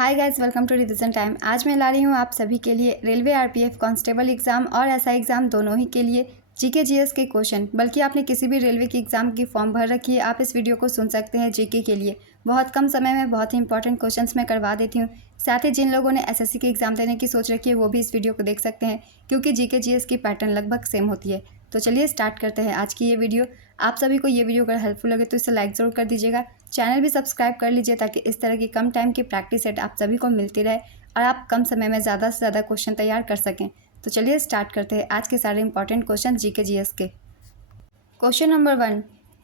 Hi guys, welcome to revision time. आज मैं ला रही हूँ आप सभी के लिए रेलवे आरपीएफ कांस्टेबल एग्ज़ाम और एसआई एग्ज़ाम दोनों ही के लिए जीके जीएस के क्वेश्चन। बल्कि आपने किसी भी रेलवे की एग्ज़ाम की फॉर्म भर रखी है, आप इस वीडियो को सुन सकते हैं जीके के लिए। बहुत कम समय में बहुत ही इंपॉर्टेंट क्वेश्चंस मैं करवा देती हूँ। साथ ही जिन लोगों ने एसएससी की एग्ज़ाम देने की सोच रखी है वो भी इस वीडियो को देख सकते हैं, क्योंकि जीके जीएस की पैटर्न लगभग सेम होती है। तो चलिए स्टार्ट करते हैं आज की ये वीडियो। आप सभी को ये वीडियो अगर हेल्पफुल लगे तो इसे लाइक ज़रूर कर दीजिएगा। चैनल भी सब्सक्राइब कर लीजिए ताकि इस तरह की कम टाइम की प्रैक्टिस सेट आप सभी को मिलती रहे और आप कम समय में ज़्यादा से ज़्यादा क्वेश्चन तैयार कर सकें। तो चलिए स्टार्ट करते हैं आज के सारे इंपॉर्टेंट क्वेश्चन जीके जीएस के। क्वेश्चन नंबर 1,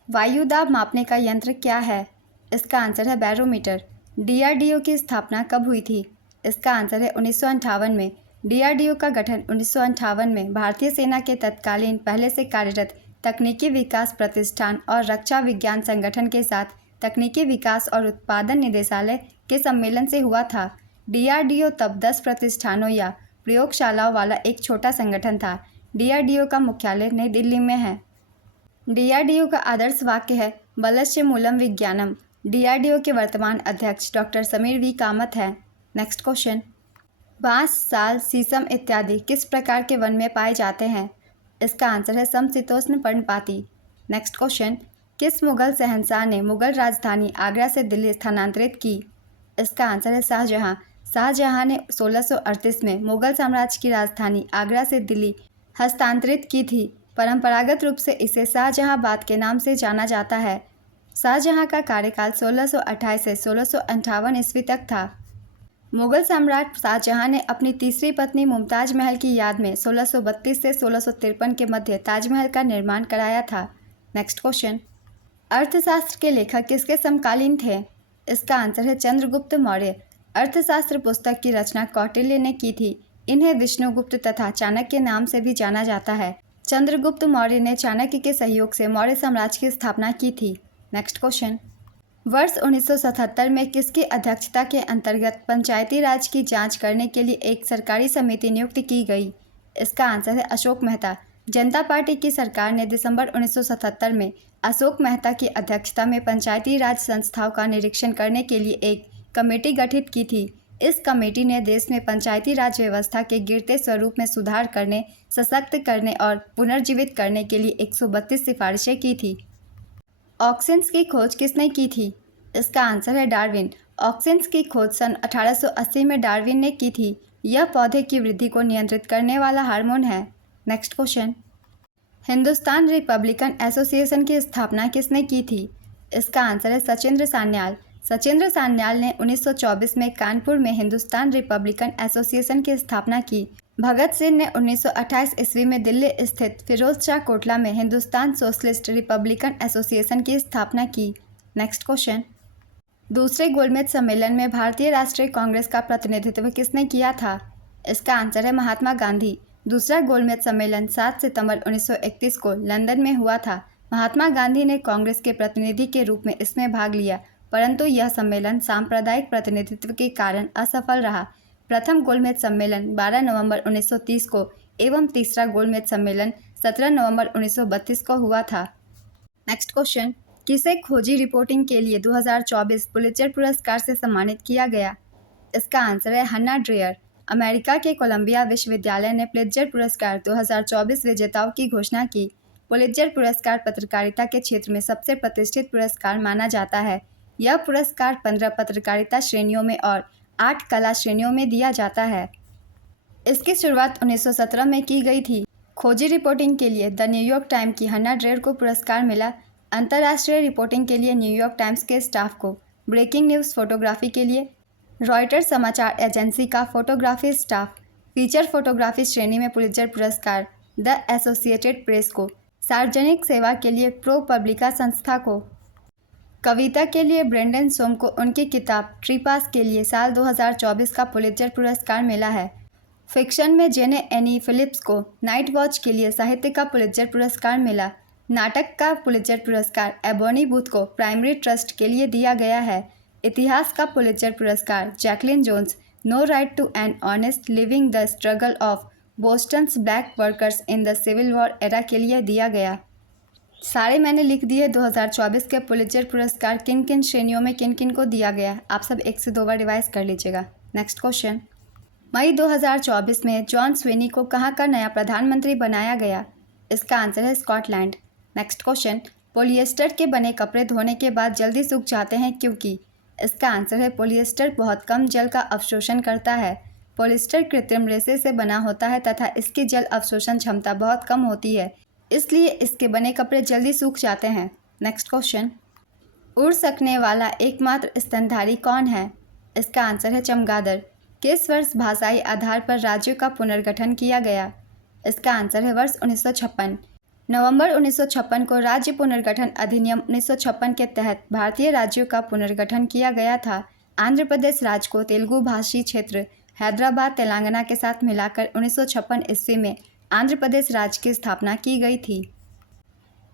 वायु दाब मापने का यंत्र क्या है? इसका आंसर है बैरोमीटर। डीआरडीओ की स्थापना कब हुई थी? इसका आंसर है 1958 में। डीआरडीओ का गठन 1958 में भारतीय सेना के तत्कालीन पहले से कार्यरत तकनीकी विकास प्रतिष्ठान और रक्षा विज्ञान संगठन के साथ तकनीकी विकास और उत्पादन निदेशालय के सम्मेलन से हुआ था। डीआरडीओ तब 10 प्रतिष्ठानों या प्रयोगशालाओं वाला एक छोटा संगठन था। डीआरडीओ का मुख्यालय नई दिल्ली में है। डीआरडीओ का आदर्श वाक्य है बलस्य मूलम विज्ञानम। डीआरडीओ के वर्तमान अध्यक्ष डॉक्टर समीर वी कामत हैं। नेक्स्ट क्वेश्चन, बांस, साल, शीशम इत्यादि किस प्रकार के वन में पाए जाते हैं? इसका आंसर है समशीतोष्ण पर्णपाती। नेक्स्ट क्वेश्चन, किस मुगल शहंशाह ने मुगल राजधानी आगरा से दिल्ली स्थानांतरित की? इसका आंसर है शाहजहां। शाहजहां ने 1638 में मुगल साम्राज्य की राजधानी आगरा से दिल्ली हस्तांतरित की थी। परंपरागत रूप से इसे शाहजहांबाद के नाम से जाना जाता है। शाहजहां का कार्यकाल 1628 से 1658 ईस्वी तक था। मुगल सम्राट शाहजहां ने अपनी तीसरी पत्नी मुमताज महल की याद में 1632 से 1653 के मध्य ताजमहल का निर्माण कराया था। नेक्स्ट क्वेश्चन, अर्थशास्त्र के लेखक किसके समकालीन थे? इसका आंसर है चंद्रगुप्त मौर्य। अर्थशास्त्र पुस्तक की रचना कौटिल्य ने की थी। इन्हें विष्णुगुप्त तथा चाणक्य नाम से भी जाना जाता है। चंद्रगुप्त मौर्य ने चाणक्य के सहयोग से मौर्य साम्राज्य की स्थापना की थी। नेक्स्ट क्वेश्चन, वर्ष 1977 में किसकी अध्यक्षता के अंतर्गत पंचायती राज की जांच करने के लिए एक सरकारी समिति नियुक्त की गई? इसका आंसर है अशोक मेहता। जनता पार्टी की सरकार ने दिसंबर 1977 में अशोक मेहता की अध्यक्षता में पंचायती राज संस्थाओं का निरीक्षण करने के लिए एक कमेटी गठित की थी। इस कमेटी ने देश में पंचायती राज व्यवस्था के गिरते स्वरूप में सुधार करने, सशक्त करने और पुनर्जीवित करने के लिए 132 सिफारिशें की थी। ऑक्सिन्स की खोज किसने की थी? इसका आंसर है डार्विन। ऑक्सिन्स की खोज सन 1880 में डार्विन ने की थी। यह पौधे की वृद्धि को नियंत्रित करने वाला हार्मोन है। Next question, Hindustan Republican association की स्थापना किसने की थी? इसका आंसर है सचिंद्र सान्याल। सचिंद्र सान्याल ने 1924 में कानपुर में हिंदुस्तान रिपब्लिकन एसोसिएशन की स्थापना की। भगत सिंह ने 1928 ईस्वी में दिल्ली स्थित फिरोज शाह कोटला में हिंदुस्तान सोशलिस्ट रिपब्लिकन एसोसिएशन की स्थापना की। नेक्स्ट क्वेश्चन, दूसरे गोलमेज सम्मेलन में भारतीय राष्ट्रीय कांग्रेस का प्रतिनिधित्व किसने किया था? इसका आंसर है महात्मा गांधी। दूसरा गोलमेज सम्मेलन 7 सितंबर 1931 को लंदन में हुआ था। महात्मा गांधी ने कांग्रेस के प्रतिनिधि के रूप में इसमें भाग लिया, परंतु यह सम्मेलन सांप्रदायिक प्रतिनिधित्व के कारण असफल रहा। प्रथम गोलमेज सम्मेलन 12 नवंबर 1930 को एवं तीसरा गोलमेज सम्मेलन 17 नवंबर 1932 को हुआ था। नेक्स्ट क्वेश्चन, किसे खोजी रिपोर्टिंग के लिए 2024 पुलित्जर पुरस्कार से सम्मानित किया गया? इसका आंसर है हन्ना ड्रेयर। अमेरिका के कोलंबिया विश्वविद्यालय ने पुलित्जर पुरस्कार 2024 विजेताओं की घोषणा की। पुलित्जर पुरस्कार पत्रकारिता के क्षेत्र में सबसे प्रतिष्ठित पुरस्कार माना जाता है। यह पुरस्कार 15 पत्रकारिता श्रेणियों में और 8 कला श्रेणियों में दिया जाता है। इसकी शुरुआत 1917 में की गई थी। खोजी रिपोर्टिंग के लिए द न्यूयॉर्क टाइम की हन्ना ड्रेयर को पुरस्कार मिला। अंतर्राष्ट्रीय रिपोर्टिंग के लिए न्यूयॉर्क टाइम्स के स्टाफ को, ब्रेकिंग न्यूज़ फोटोग्राफी के लिए रॉयटर्स समाचार एजेंसी का फोटोग्राफी स्टाफ, फीचर फोटोग्राफी श्रेणी में पुलित्जर पुरस्कार द एसोसिएटेड प्रेस को, सार्वजनिक सेवा के लिए प्रो पब्लिका संस्था को, कविता के लिए ब्रेंडन सोम को उनकी किताब ट्रीपास के लिए साल 2024 का पुलित्जर पुरस्कार मिला है। फिक्शन में जेने एनी फिलिप्स को नाइट वॉच के लिए साहित्य का पुलित्जर पुरस्कार मिला। नाटक का पुलित्जर पुरस्कार एबोनी बूथ को प्राइमरी ट्रस्ट के लिए दिया गया है। इतिहास का पुलित्जर पुरस्कार Jacqueline Jones no right to an honest living the struggle of Boston's black workers in the civil war era के लिए दिया गया। सारे मैंने लिख दिए 2024 के पुलित्जर पुरस्कार किन किन श्रेणियों में किन किन को दिया गया। आप सब 1 से 2 बार रिवाइज कर लीजिएगा। नेक्स्ट क्वेश्चन, मई 2024 में जॉन स्विनी को कहाँ का नया प्रधानमंत्री बनाया गया। इसका आंसर है स्कॉटलैंड। नेक्स्ट क्वेश्चन, पॉलिएस्टर के बने कपड़े धोने के बाद जल्दी सूख जाते हैं क्योंकि। इसका आंसर है पॉलिएस्टर बहुत कम जल का अवशोषण करता है। पॉलिएस्टर कृत्रिम रेशे से बना होता है तथा इसकी जल अवशोषण क्षमता बहुत कम होती है, इसलिए इसके बने कपड़े जल्दी सूख जाते हैं। नेक्स्ट क्वेश्चन, उड़ सकने वाला एकमात्र स्तनधारी कौन है। इसका आंसर है चमगादड़। किस वर्ष भाषाई आधार पर राज्यों का पुनर्गठन किया गया। इसका आंसर है वर्ष 1956। नवंबर 1956 को राज्य पुनर्गठन अधिनियम 1956 के तहत भारतीय राज्यों का पुनर्गठन किया गया था। आंध्र प्रदेश राज्य को तेलुगु भाषी क्षेत्र हैदराबाद तेलंगाना के साथ मिलाकर 1956 ईस्वी में आंध्र प्रदेश राज्य की स्थापना की गई थी।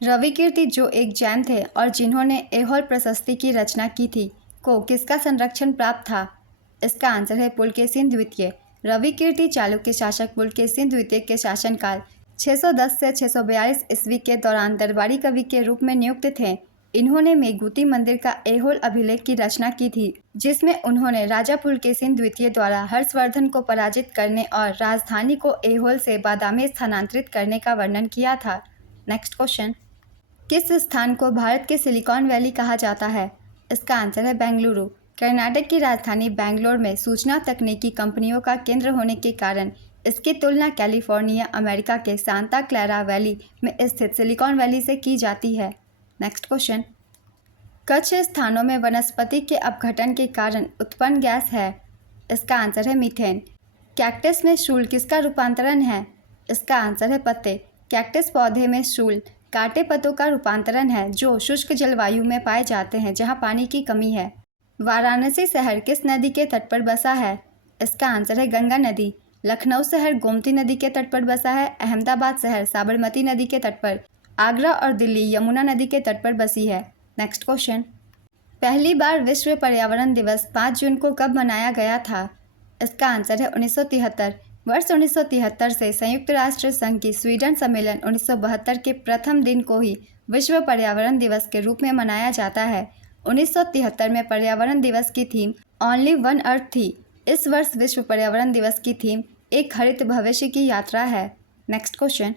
रविकीर्ति, जो एक जैन थे और जिन्होंने ऐहोल प्रशस्ति की रचना की थी, को किसका संरक्षण प्राप्त था। इसका आंसर है पुलकेशिन द्वितीय। रविकीर्ति चालुक्य शासक पुलकेशिन द्वितीय के शासनकाल 610 से 642 ईस्वी के दौरान दरबारी कवि के रूप में नियुक्त थे। इन्होंने मेघूती मंदिर का ऐहोल अभिलेख की रचना की थी, जिसमें उन्होंने राजा पुलकेशिन द्वितीय द्वारा हर्षवर्धन को पराजित करने और राजधानी को ऐहोल से बादामी स्थानांतरित करने का वर्णन किया था। नेक्स्ट क्वेश्चन, किस स्थान को भारत के सिलिकॉन वैली कहा जाता है। इसका आंसर है बेंगलुरु। कर्नाटक की राजधानी बेंगलोर में सूचना तकनीकी कंपनियों का केंद्र होने के कारण इसकी तुलना कैलिफोर्निया अमेरिका के सांता क्लैरा वैली में स्थित सिलिकॉन वैली से की जाती है। नेक्स्ट क्वेश्चन, कुछ स्थानों में वनस्पति के अपघटन के कारण उत्पन्न गैस है। इसका आंसर है मीथेन। कैक्टस में शूल किसका रूपांतरण है। इसका आंसर है पत्ते। कैक्टस पौधे में शूल कांटे पत्तों का रूपांतरण है जो शुष्क जलवायु में पाए जाते हैं जहां पानी की कमी है। वाराणसी शहर किस नदी के तट पर बसा है। इसका आंसर है गंगा नदी। लखनऊ शहर गोमती नदी के तट पर बसा है। अहमदाबाद शहर साबरमती नदी के तट पर। आगरा और दिल्ली यमुना नदी के तट पर बसी है। नेक्स्ट क्वेश्चन, पहली बार विश्व पर्यावरण दिवस 5 जून को कब मनाया गया था। इसका आंसर है 1973। वर्ष 1973 से संयुक्त राष्ट्र संघ की स्वीडन सम्मेलन 1972 के प्रथम दिन को ही विश्व पर्यावरण दिवस के रूप में मनाया जाता है। 1973 में पर्यावरण दिवस की थीम ओनली वन अर्थ थी। इस वर्ष विश्व पर्यावरण दिवस की थीम एक हरित भविष्य की यात्रा है। नेक्स्ट क्वेश्चन,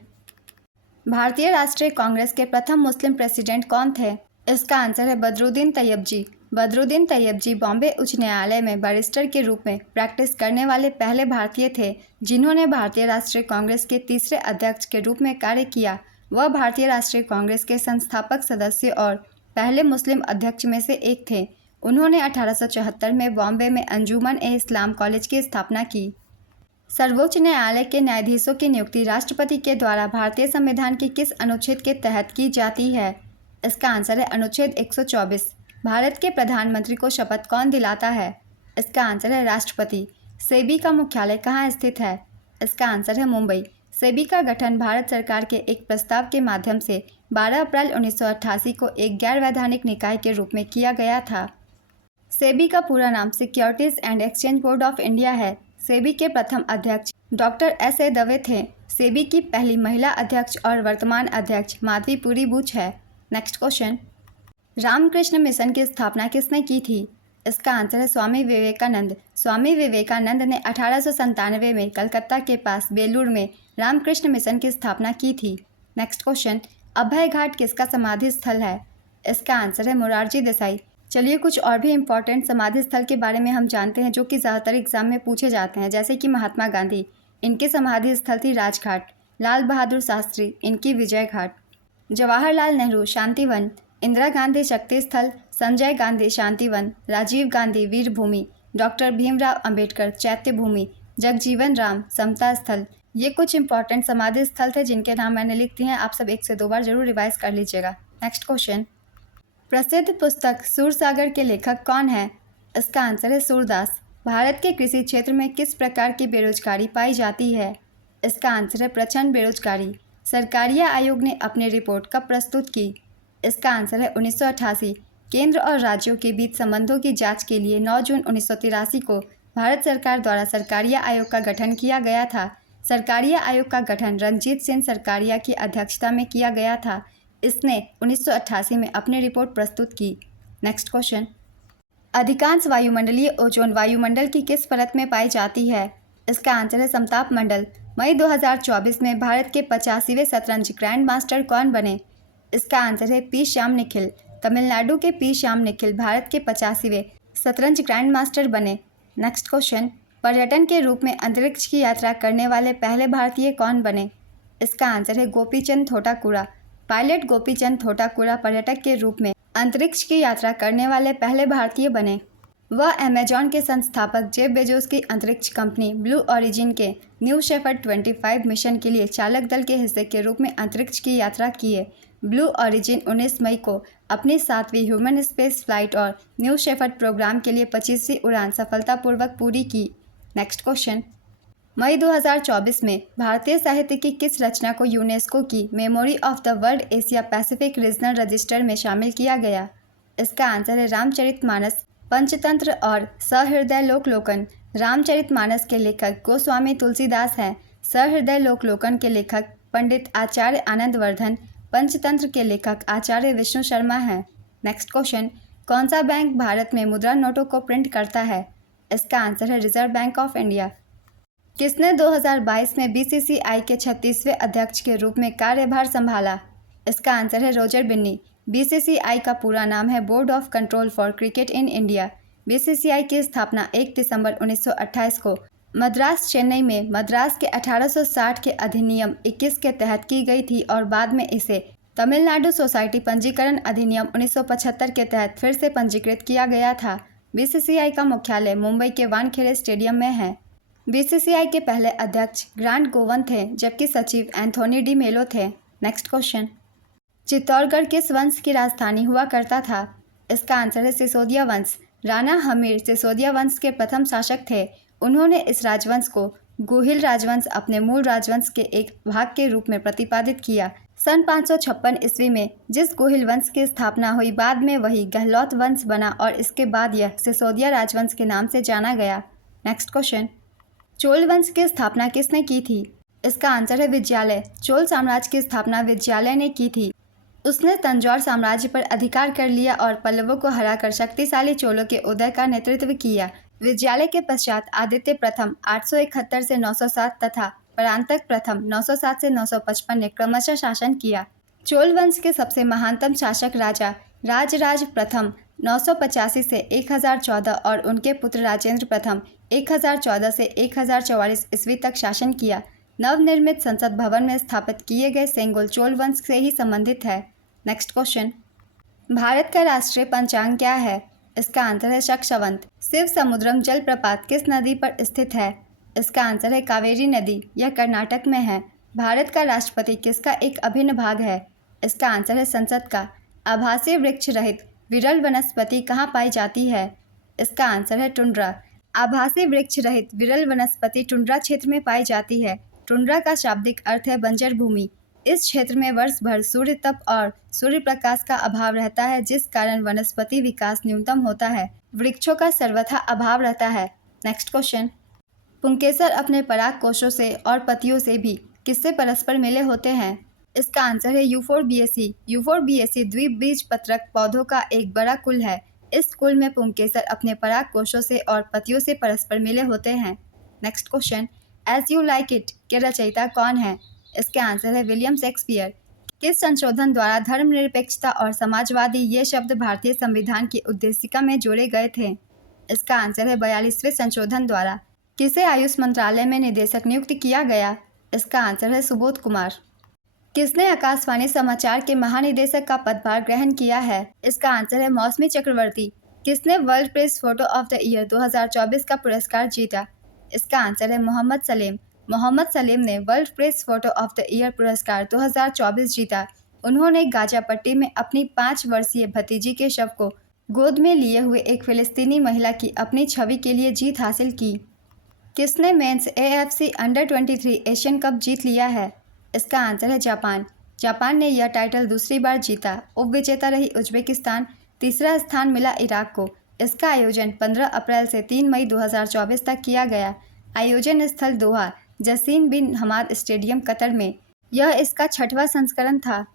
भारतीय राष्ट्रीय कांग्रेस के प्रथम मुस्लिम प्रेसिडेंट कौन थे। इसका आंसर है बदरुद्दीन तैयब। बदरुद्दीन तैयब बॉम्बे उच्च न्यायालय में बैरिस्टर के रूप में प्रैक्टिस करने वाले पहले भारतीय थे जिन्होंने भारतीय राष्ट्रीय कांग्रेस के तीसरे अध्यक्ष के रूप में कार्य किया। वह भारतीय राष्ट्रीय कांग्रेस के संस्थापक सदस्य और पहले मुस्लिम अध्यक्ष में से एक थे। उन्होंने 1874 में बॉम्बे में अंजुमन-ए-इस्लाम कॉलेज की स्थापना की। सर्वोच्च न्यायालय के न्यायाधीशों की नियुक्ति राष्ट्रपति के द्वारा भारतीय संविधान के किस अनुच्छेद के तहत की जाती है। इसका आंसर है अनुच्छेद 124। भारत के प्रधानमंत्री को शपथ कौन दिलाता है। इसका आंसर है राष्ट्रपति। सेबी का मुख्यालय कहाँ स्थित है। इसका आंसर है मुंबई। सेबी का गठन भारत सरकार के एक प्रस्ताव के माध्यम से 12 अप्रैल 1988 को एक गैर वैधानिक निकाय के रूप में किया गया था। सेबी का पूरा नाम securities and exchange board of India है। सेबी के प्रथम अध्यक्ष डॉक्टर S.A. दवे थे। सेबी की पहली महिला अध्यक्ष और वर्तमान अध्यक्ष माधवी पुरी बुच है। नेक्स्ट क्वेश्चन, रामकृष्ण मिशन की स्थापना किसने की थी। इसका आंसर है स्वामी विवेकानंद। स्वामी विवेकानंद ने 1897 में कलकत्ता के पास बेलूर में रामकृष्ण मिशन की स्थापना की थी। नेक्स्ट क्वेश्चन, अभय घाट किसका समाधि स्थल है। इसका आंसर है मोरारजी देसाई। चलिए कुछ और भी इम्पॉर्टेंट समाधि स्थल के बारे में हम जानते हैं जो कि ज़्यादातर एग्जाम में पूछे जाते हैं, जैसे कि महात्मा गांधी, इनकी समाधि स्थल थी राजघाट। लाल बहादुर शास्त्री, इनकी विजय घाट। जवाहरलाल नेहरू शांतिवन। इंदिरा गांधी शक्ति स्थल, संजय गांधी शांतिवन, राजीव गांधी वीर भूमि, डॉक्टर भीमराव अंबेडकर चैत्य भूमि, जगजीवन राम समता स्थल। ये कुछ इंपॉर्टेंट समाधि स्थल थे जिनके नाम मैंने लिख दिए हैं। आप सब 1 से 2 बार जरूर रिवाइज कर लीजिएगा। नेक्स्ट क्वेश्चन, प्रसिद्ध पुस्तक सूरसागर के लेखक कौन है। इसका आंसर है सूरदास। भारत के कृषि क्षेत्र में किस प्रकार की बेरोजगारी पाई जाती है। इसका आंसर है प्रचंड बेरोजगारी। सरकारिया आयोग ने अपनी रिपोर्ट कब प्रस्तुत की। इसका आंसर है 1988। केंद्र और राज्यों के बीच संबंधों की जांच के लिए 9 जून 1983 को भारत सरकार द्वारा सरकारिया आयोग का गठन किया गया था। सरकारिया आयोग का गठन रणजीत सिंह सरकारिया की अध्यक्षता में किया गया था। इसने 1988 में अपनी रिपोर्ट प्रस्तुत की। नेक्स्ट क्वेश्चन, अधिकांश वायुमंडलीय ओजोन वायुमंडल की किस परत में पाई जाती है? इसका आंसर है समताप मंडल। मई 2024 में भारत के 85वें शतरंज ग्रैंड मास्टर कौन बने? इसका आंसर है पी श्याम निखिल। तमिलनाडु के पी श्याम निखिल भारत के 85वें शतरंज ग्रैंड मास्टर बने। नेक्स्ट क्वेश्चन, पर्यटन के रूप में अंतरिक्ष की यात्रा करने वाले पहले भारतीय कौन बने? इसका आंसर है गोपीचंद थोटाकुरा। पायलट गोपीचंद थोटाकुरा पर्यटक के रूप में अंतरिक्ष की यात्रा करने वाले पहले भारतीय बने। वह अमेजॉन के संस्थापक जेफ बेजोस की अंतरिक्ष कंपनी ब्लू ओरिजिन के न्यू शेफर्ड 25 मिशन के लिए चालक दल के हिस्से के रूप में अंतरिक्ष की यात्रा किए। ब्लू ओरिजिन 19 मई को अपनी 7वीं ह्यूमन स्पेस फ्लाइट और न्यू शेफर्ड प्रोग्राम के लिए 25वीं उड़ान सफलतापूर्वक पूरी की। नेक्स्ट क्वेश्चन, मई 2024 में भारतीय साहित्य की किस रचना को यूनेस्को की memory of the world Asia Pacific regional register में शामिल किया गया? इसका आंसर है रामचरितमानस। पंचतंत्र और सहृदय लोकलोकन। रामचरितमानस के लेखक गोस्वामी तुलसीदास हैं। सहृदय लोकलोकन के लेखक पंडित आचार्य आनंदवर्धन। पंचतंत्र के लेखक आचार्य विष्णु शर्मा हैं। नेक्स्ट क्वेश्चन, कौन सा बैंक भारत में मुद्रा नोटों को प्रिंट करता है? इसका आंसर है रिजर्व बैंक ऑफ इंडिया। किसने 2022 में बीसीसीआई के 36वें अध्यक्ष के रूप में कार्यभार संभाला? इसका आंसर है रोजर बिन्नी। बीसीसीआई का पूरा नाम है board of control for cricket in India. BCCI की स्थापना 1 दिसंबर 1928 को मद्रास चेन्नई में मद्रास के 1860 के अधिनियम 21 के तहत की गई थी और बाद में इसे तमिलनाडु सोसाइटी पंजीकरण अधिनियम 1975 के तहत फिर से पंजीकृत किया गया था। बीसीसीआई का मुख्यालय मुंबई के वानखेड़े स्टेडियम में है। बीसीसीआई के पहले अध्यक्ष ग्रांट गोवन थे, जबकि सचिव एंथोनी डी मेलो थे। नेक्स्ट क्वेश्चन, चित्तौड़गढ़ किस वंश की राजधानी हुआ करता था? इसका आंसर है सिसोदिया वंश। राणा हमीर सिसोदिया वंश के प्रथम शासक थे। उन्होंने इस राजवंश को गुहिल राजवंश अपने मूल राजवंश के एक भाग के रूप में प्रतिपादित किया। सन 556 ईस्वी में जिस गुहिल वंश की स्थापना हुई, बाद में वही गहलोत वंश बना और इसके बाद यह सिसोदिया राजवंश के नाम से जाना गया। नेक्स्ट क्वेश्चन, चोल वंश की स्थापना किसने की थी? इसका आंसर है विजयालय। चोल साम्राज्य की स्थापना विजयालय ने की थी। उसने तंजौर साम्राज्य पर अधिकार कर लिया और पल्लवों को हराकर शक्तिशाली चोलों के उदय का नेतृत्व किया। विजयालय के पश्चात आदित्य प्रथम 871 से 907 तथा परांतक प्रथम 907 से 955 ने क्रमशः शासन किया। चोल वंश के सबसे महानतम शासक राजा राजराज प्रथम 985 से 1014 और उनके पुत्र राजेंद्र प्रथम 1014 से 1044 ईस्वी तक शासन किया। नवनिर्मित संसद भवन में स्थापित किए गए सेंगोल चोल वंश से ही संबंधित है। नेक्स्ट क्वेश्चन, भारत का राष्ट्रीय पंचांग क्या है? इसका आंसर है शकशवंत। शिव समुद्रम जलप्रपात किस नदी पर स्थित है? इसका आंसर है कावेरी नदी। यह कर्नाटक में है। भारत का राष्ट्रपति किसका एक अभिन्न भाग है? इसका आंसर है संसद का। आभासी वृक्ष रहित विरल वनस्पति कहाँ पाई जाती है? इसका आंसर है टुंड्रा। आभासी वृक्ष रहित विरल वनस्पति टुंड्रा क्षेत्र में पाई जाती है। टुंड्रा का शाब्दिक अर्थ है बंजर भूमि। इस क्षेत्र में वर्ष भर सूर्य तप और सूर्य प्रकाश का अभाव रहता है, जिस कारण वनस्पति विकास न्यूनतम होता है। वृक्षों का सर्वथा अभाव रहता है। नेक्स्ट क्वेश्चन, पुंकेसर अपने पराग कोशों से और पतियों से भी किससे परस्पर मिले होते हैं? इसका आंसर है यूफोर्बिएसी। यूफोर्बिएसी द्विबीजपत्रक पौधों का एक बड़ा कुल है। इस कुल में पुंकेसर अपने पराग कोशों से और पतियों से परस्पर मिले होते हैं। Next question, as you like it के रचयिता कौन है? इसके आंसर है विलियम शेक्सपियर। किस संशोधन द्वारा धर्मनिरपेक्षता और समाजवादी ये शब्द भारतीय संविधान की उद्देशिका में जोड़े गए थे? इसका आंसर है 42वें संशोधन द्वारा। किसे आयुष मंत्रालय में निदेशक नियुक्त किया गया? इसका आंसर है सुबोध कुमार। किसने आकाशवाणी समाचार के महानिदेशक का पदभार ग्रहण किया है? इसका आंसर है मौसमी चक्रवर्ती। किसने world press photo of the year 2024 का पुरस्कार जीता? इसका आंसर है मोहम्मद सलीम। मोहम्मद सलीम ने world press photo of the year पुरस्कार 2024 जीता। उन्होंने गाजापट्टी में अपनी 5 वर्षीय भतीजी के शव को गोद में लिए हुए एक फिलिस्तीनी महिला की अपनी छवि के लिए जीत हासिल की। किसने men's AFC under 23 Asian Cup जीत लिया है? इसका आंसर है जापान। जापान ने यह टाइटल दूसरी बार जीता। उपविजेता रही उज्बेकिस्तान। तीसरा स्थान मिला इराक को। इसका आयोजन 15 अप्रैल से 3 मई 2024 तक किया गया। आयोजन स्थल दोहा जसीन बिन हमाद स्टेडियम कतर में। यह इसका 6वां संस्करण था।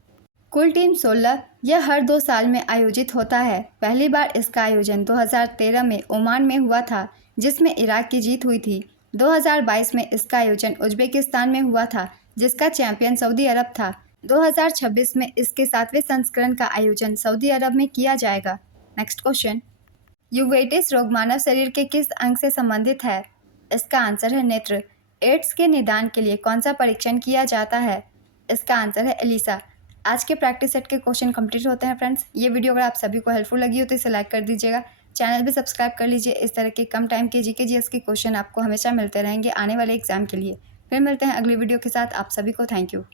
कुल टीम 16। यह हर 2 साल में आयोजित होता है। पहली बार इसका आयोजन 2013 में ओमान में हुआ था, जिसमें इराक की जीत हुई थी। 2022 में इसका आयोजन उज्बेकिस्तान में हुआ था, जिसका चैंपियन सऊदी अरब था। 2026 में इसके 7वें संस्करण का आयोजन सऊदी अरब में किया जाएगा। नेक्स्ट क्वेश्चन, यूवेटिस रोग मानव शरीर के किस अंग से संबंधित है? इसका आंसर है नेत्र। एड्स के निदान के लिए कौन सा परीक्षण किया जाता है? इसका आंसर है एलिसा। आज के प्रैक्टिस सेट के क्वेश्चन कंप्लीट होते हैं फ्रेंड्स। ये वीडियो अगर आप सभी को हेल्पफुल लगी हो तो इसे लाइक कर दीजिएगा। चैनल भी सब्सक्राइब कर लीजिए। इस तरह के कम टाइम के जीके जीएस के क्वेश्चन आपको हमेशा मिलते रहेंगे आने वाले एग्जाम के लिए। फिर मिलते हैं अगली वीडियो के साथ। आप सभी को थैंक यू।